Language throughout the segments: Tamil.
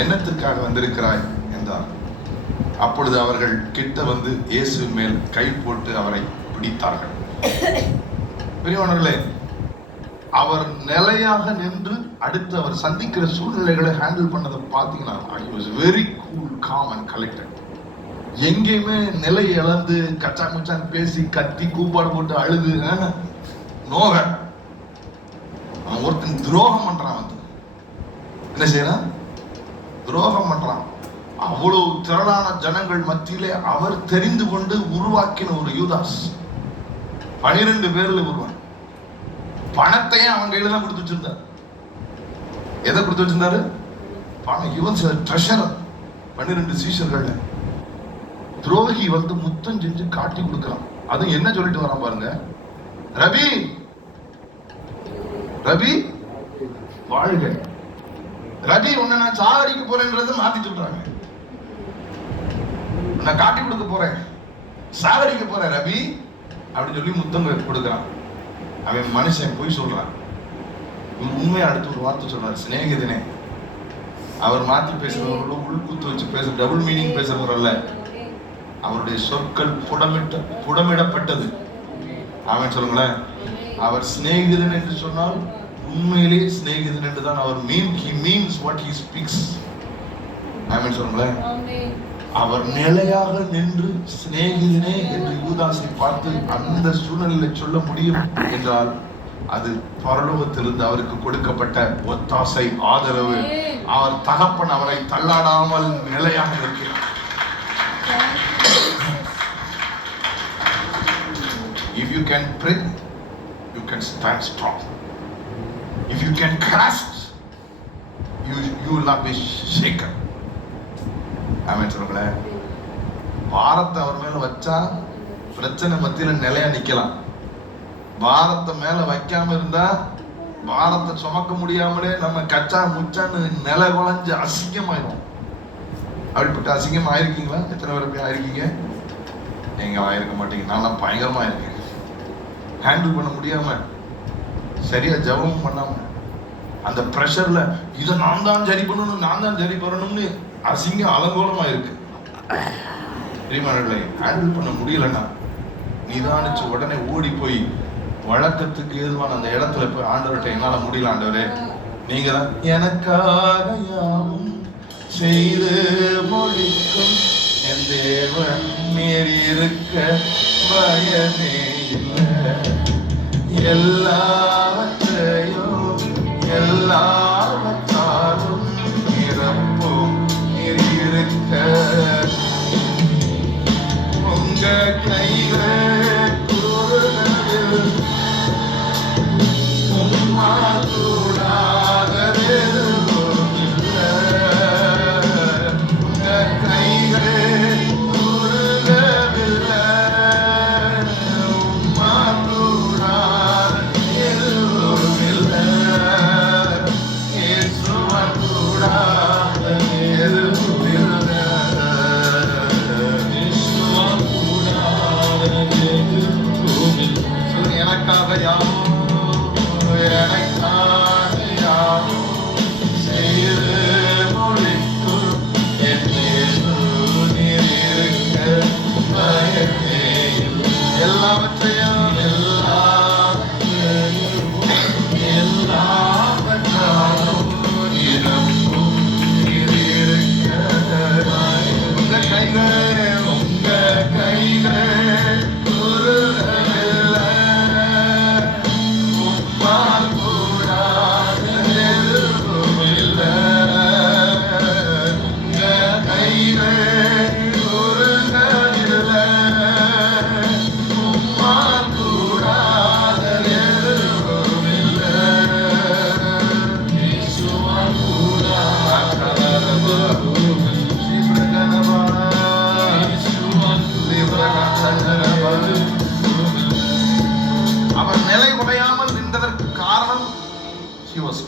என்னத்திற்காக வந்திருக்கிறாய் என்றார். அப்பொழுது அவர்கள் கிட்ட வந்து இயேசுவின் மேல் கை போட்டு அவரை பிடித்தார்கள். பெரியவர்களே, அவர் நிலையாக நின்று அடுத்து அவர் சந்திக்கிற சூழ்நிலைகளை ஹேண்டில் பண்ணதை பார்த்தீங்கன்னா, he was very cool, calm and collected. எங்கேயுமே நிலை இழந்து கச்சா முச்சான் பேசி கத்தி கூப்பாடு போட்டு அழுது நோக. அவன் ஒருத்தன் துரோகம் பண்றான், வந்து என்ன செய்யறான்? துரோகம் பண்றான். அவ்வளவு திரளான ஜனங்கள் மத்தியிலே அவர் தெரிந்து கொண்டு உருவாக்கின ஒரு யூதாஸ், 12 பேர்ல ஒருவன். பணத்தையும் அவன் கையில தான் கொடுத்து வச்சிருந்தார். எதை கொடுத்து வச்சிருந்தாரு? பணம். இவன் ட்ரெஷர். 12 சீஷர்கள். துரோகி வந்து முத்தம் செஞ்சு காட்டி கொடுக்கலாம். அது என்ன சொல்லிட்டு வரான் பாருங்க, ரவி ரவி வாழ்க, ரவி உன்னை நான் சாகடிக்க போறேன்றதை மாத்தி சொல்றாங்க. நான் காட்டி கொடுக்க போறேன், சாகடிக்க போறேன் ரவி அப்படின்னு சொல்லி முத்தம் கொடுக்கிறான். அவன் மனுஷன் போய் சொல்றான். உண்மையை அடுத்து ஒரு வார்த்தை சொல்றாரு, சிநேகிதனே. அவர் மாத்தி பேசுறவர்களோ உள்குத்து வச்சு பேசுற டபுள் மீனிங் பேசுறவர் அல்ல. அவருடைய சொற்கள் புடமிடப்பட்டது. அவன் சொல்லுங்களேன், அவர் சிநேகிதன் என்று சொன்னால் உண்மையிலேயே சிநேகிதன் என்று தான் அவர் he means what he speaks. அவன் சொல்லுங்களேன், அவர் நிலையாக நின்று சிநேகிதனே என்று யூதாசை பார்த்து அந்த சூழ்நிலையில சொல்ல முடியும் என்றால் அது பரலோகத்திலிருந்து அவருக்கு கொடுக்கப்பட்ட ஒத்தாசை, ஆதரவு. அவர் தகப்பன் அவரை தள்ளாடாமல் நிலையாக இருக்கிறார். If you can pray, you can stand strong. If you can grasp, you will not be shaken. ஆமென் சொல்லுங்களே. பாரத்தை அவர் மேல வச்சா பிரச்சனை மத்தியில நிலையா நிக்கலாம். பாரத்தை மேல வைக்காம இருந்தா பாரத்தை சுமக்க முடியாமலே நம்ம கச்சா முச்சான்னு நிலை குலைஞ்சு அசிங்கமாயிரும். அப்படிப்பட்ட அசிங்கம் ஆயிருக்கீங்களா? எத்தனை பேர் அப்படி ஆயிருக்கீங்க? நீங்க ஆயிருக்க மாட்டீங்க. நான் பயங்கரமா இருக்கேன். ஹேண்டில் பண்ண முடியாம, சரியா ஜெபமும் பண்ணாம, அந்த பிரஷர்ல இதை நான் தான் சரி பண்ணணும், நான் தான் சரி பண்ணணும்னு அசிங்கம் அலங்கோலமா இருக்கு. ஹேண்டில் பண்ண முடியலன்னா நிதானிச்சு உடனே ஓடி போய் வழக்கத்துக்கு ஏதுவான அந்த இடத்துல போய் ஆண்டவர்கிட்ட என்னால முடியல ஆண்டவரே, நீங்க தான் எனக்காக யாவும் செய்து முடிக்கும் என் தேவன் மீறி இருக்க பயனே இல்லை. எல்லாவற்றையும் எல்லாவற்றாலும் நிரப்பும் நீர் இருக்க உங்க கைகள் கூறுகளில் உம்மா கூடாதது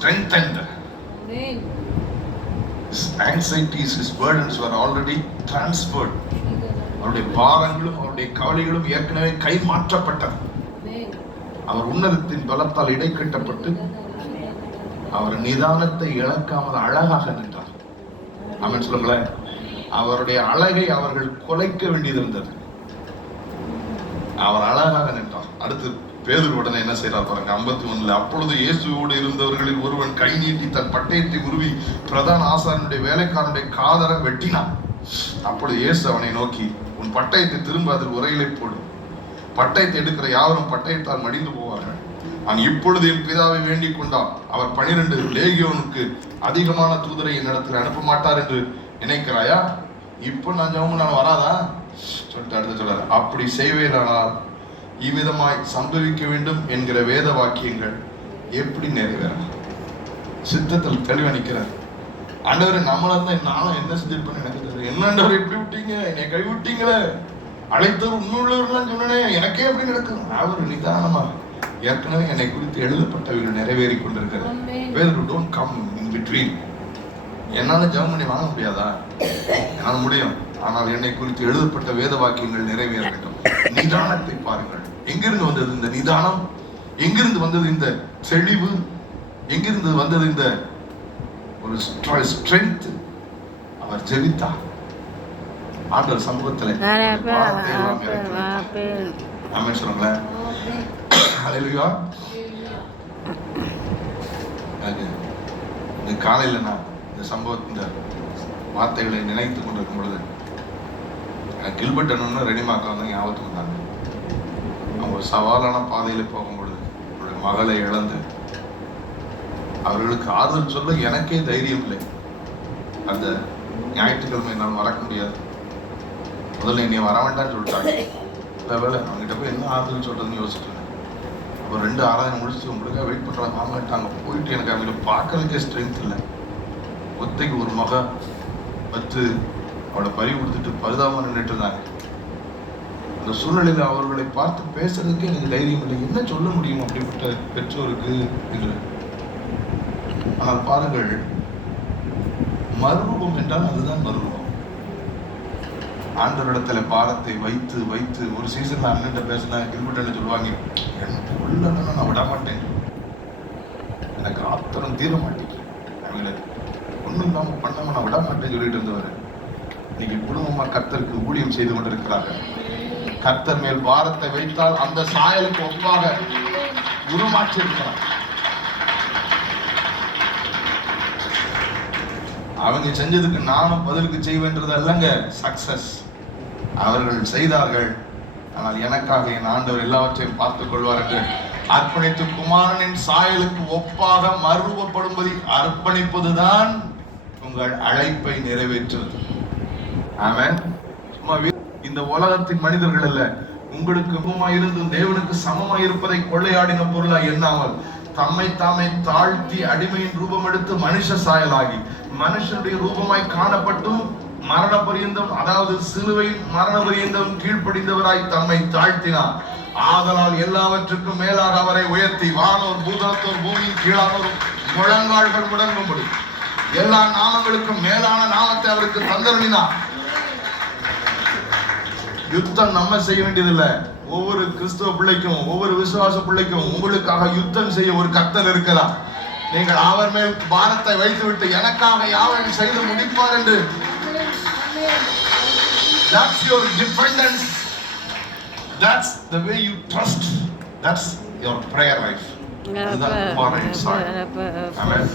strengthened. His anxieties, his burdens were already transferred. அவருடைய பாரங்களும் அவருடைய கவலைகளும் ஏற்கனவே கை மாற்றப்பட்டது. அவர் உன்னதத்தின் பலத்தால் இடைக்கட்டப்பட்டு அவர் நிதானத்தை இழக்காமல் அழகாக நின்றார். ஆமென் சொல்லுங்களேன். அவருடைய அழகை அவர்கள் குலைக்க வேண்டியது இருந்தது. அவர் அழகாக நின்றார். அடுத்து பேதுரு உடனே என்ன செய்யறார் பாருங்க, 51. அப்பொழுது இயேசுவோடு இருந்தவர்களில் ஒருவன் கை நீட்டி தன் பட்டயத்தை உருவி பிரதான ஆசாரியனுடைய வேலைக்காரனுடைய காதரை வெட்டினான். அப்பொழுது இயேசு அவனை நோக்கி, உன் பட்டயத்தை திரும்ப அதில் உரையிலே போடு. பட்டயத்தை எடுக்கிற யாவரும் பட்டயத்தால் மடிந்து போவார்கள். நான் இப்பொழுது என் பிதாவை வேண்டிக் கொண்டான். அவர் 12 லேகியோனுக்கு அதிகமான தூதரை என்னிடத்தில் அனுப்ப மாட்டார் என்று நினைக்கிறாயா? இப்போ நான் ஜெபம் நான் வராதா சொல்லிட்டு அடுத்து சொல்றாரு, அப்படி செய்வேனானால் இவ்விதமாய் சம்பவிக்க வேண்டும் என்கிற வேத வாக்கியங்கள் எப்படி நிறைவேறும்? சித்தத்தில் தெளிவா நிற்கிறார். ஆண்டவரை நம்மளா இருந்தா நானும் என்ன செஞ்சிருப்பேன்னு எனக்கு தெரியும். என்ன ஆண்டவர் எப்படி விட்டீங்க, என்னை கை விட்டீங்களே, அழைத்தவர் உண்மையுள்ளவர்கள்லாம் சொன்னனே, எனக்கே எப்படி நடக்கும்? அவர் நிதானமாக ஏற்கனவே என்னை குறித்து எழுதப்பட்டவர்கள் நிறைவேறி கொண்டிருக்கிறது. Don't come in between. என்னால ஜெபம் பண்ணி வாங்க முடியாதா? என்னால் முடியும். ஆனால் என்னை குறித்து எழுதப்பட்ட வேத வாக்கியங்கள் நிறைவேற வேண்டும். நிதானத்தை பாருங்கள். எங்கிருந்து வந்தது இந்த நிதானம்? எங்கிருந்து வந்தது இந்த தெளிவு? எங்கிருந்து வந்தது இந்த ஒரு ஸ்ட்ரென்த்? அவர் ஜெபித்தார். ஆண்டவர் சமூகத்தில் ஆமென் சொல்லுங்களேன். ஹல்லேலூயா. இந்த காலையில நான் இந்த சம்பவம், இந்த வார்த்தைகளை நினைத்து கொண்டிருக்கும் பொழுது எனக்கு கில்பர்ட் அண்ணனும் ரெனிமாக்கா வந்து ஞாபகத்துக்கு வந்தாங்க. அவங்க ஒரு சவாலான பாதையில் போகும் பொழுது அவருடைய மகளை இழந்து அவர்களுக்கு ஆறுதல் சொல்ல எனக்கே தைரியம் இல்லை. அந்த ஞாயிற்றுக்கிழமை என்னால் மறக்க முடியாது. முதல்ல என்னை வர வேண்டாம்னு சொல்லிட்டாங்க. இல்லை வேலை அவங்ககிட்ட போய் என்ன ஆறுதல் சொல்றதுன்னு யோசிச்சுட்டு அப்போ 2 ஆராதனை முடிச்சு உங்களுக்காக வெயிட் பண்ணுறாங்க. மாமாட்டாங்க போயிட்டு எனக்கு அவங்களை பார்க்கறதுக்கே ஸ்ட்ரென்த் இல்லை. ஒத்தைக்கு ஒரு மக பத்து அவளை பறி கொடுத்துட்டு பரிதாபமாக நின்றுட்டு இருந்தாங்க. அந்த சூழ்நிலையில் அவர்களை பார்த்து பேசுறதுக்கே எனக்கு தைரியம் இல்லை. என்ன சொல்ல முடியும் அப்படிப்பட்ட பெற்றோருக்கு என்று. ஆனால் பாருங்கள், மறுரூபம் என்றால் அதுதான் மறுரூபம். ஆண்டவரிடத்துல பாரத்தை வைத்து வைத்து ஒரு சீசன்ல அண்ணன் பேசினா கில்பர்ட் சொல்லுவாங்க, எனக்கு உள்ள நான் விட மாட்டேன், எனக்கு ஆத்திரம் தீர மாட்டேங்குது, அவங்கள ஒண்ணும் இல்லாம பண்ணாம நான் விட மாட்டேன்னு சொல்லிட்டு இருந்தவர் இன்னைக்கு குடும்பமா கர்த்தருக்கு ஊழியம் செய்து கொண்டிருக்கிறார்கள். கர்த்தர் மேல் பாரத்தை வைத்தால் அந்த சாயலுக்கு ஒப்பாக உருமாற்றி இருக்கிறார். அவங்க செஞ்சதுக்கு நானும் பதிலுக்கு செய்வேன்றது அல்லங்க சக்சஸ். அவர்கள் செய்தார்கள், ஆனால் எனக்காக என் ஆண்டவர் எல்லாவற்றையும் பார்த்துக் கொள்வார் என்று அர்ப்பணித்து குமாரனின் சாயலுக்கு ஒப்பாக மறுரூபப்படும்படி அர்ப்பணிப்பதுதான் உங்கள் அழைப்பை நிறைவேற்றுவது. ஆமென். சும்மா இந்த உலகத்தின் மனிதர்கள் அல்ல, உங்களுக்கு இருந்து தேவனுக்கு சமமாய் இருப்பதை கொள்ளையாடின பொருளா எண்ணாமல் தம்மை தாமே தாழ்த்தி அடிமையின் ரூபம் எடுத்து மனுஷ சாயலாகி மனுஷனுடைய ரூபமாய் காணப்பட்டும் மரண பரியந்தம், அதாவது சிலுவையின் மரண பரியந்தம் கீழ்ப்படிந்தவராய் தம்மை தாழ்த்தினார். ஆதலால் எல்லாவற்றுக்கும் மேலாக அவரை உயர்த்தி வானோர் பூதலத்தோர் பூமியின் கீழானோர் முழங்கால்கள் முடங்கும்படி எல்லா நாமங்களுக்கும் மேலான நாமத்தை அவருக்கு தந்தருளினார். யுத்தம் நம்ம செய்ய வேண்டியதில்லை. ஒவ்வொரு கிறிஸ்துவ பிள்ளைக்கும் ஒவ்வொரு விசுவாச பிள்ளைக்கும் உங்களுக்காக யுத்தம் செய்ய ஒரு கர்த்தர் இருக்கிறார். நீங்கள் அவர் மேல் பாரத்தை வைத்துவிட்டு எனக்காக யாவையும் செய்து முடிப்பார் என்று. That's your dependence. That's the way you trust. That's your prayer life.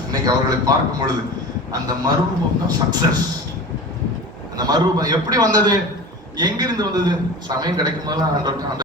இன்னைக்கு அவர்களை பார்க்கும் பொழுது அந்த மறுரூபம் தான் சக்சஸ். அந்த மறுரூபம் எப்படி வந்தது, எங்கிருந்து வந்தது? சமயம் கிடைக்கும் போதெல்லாம்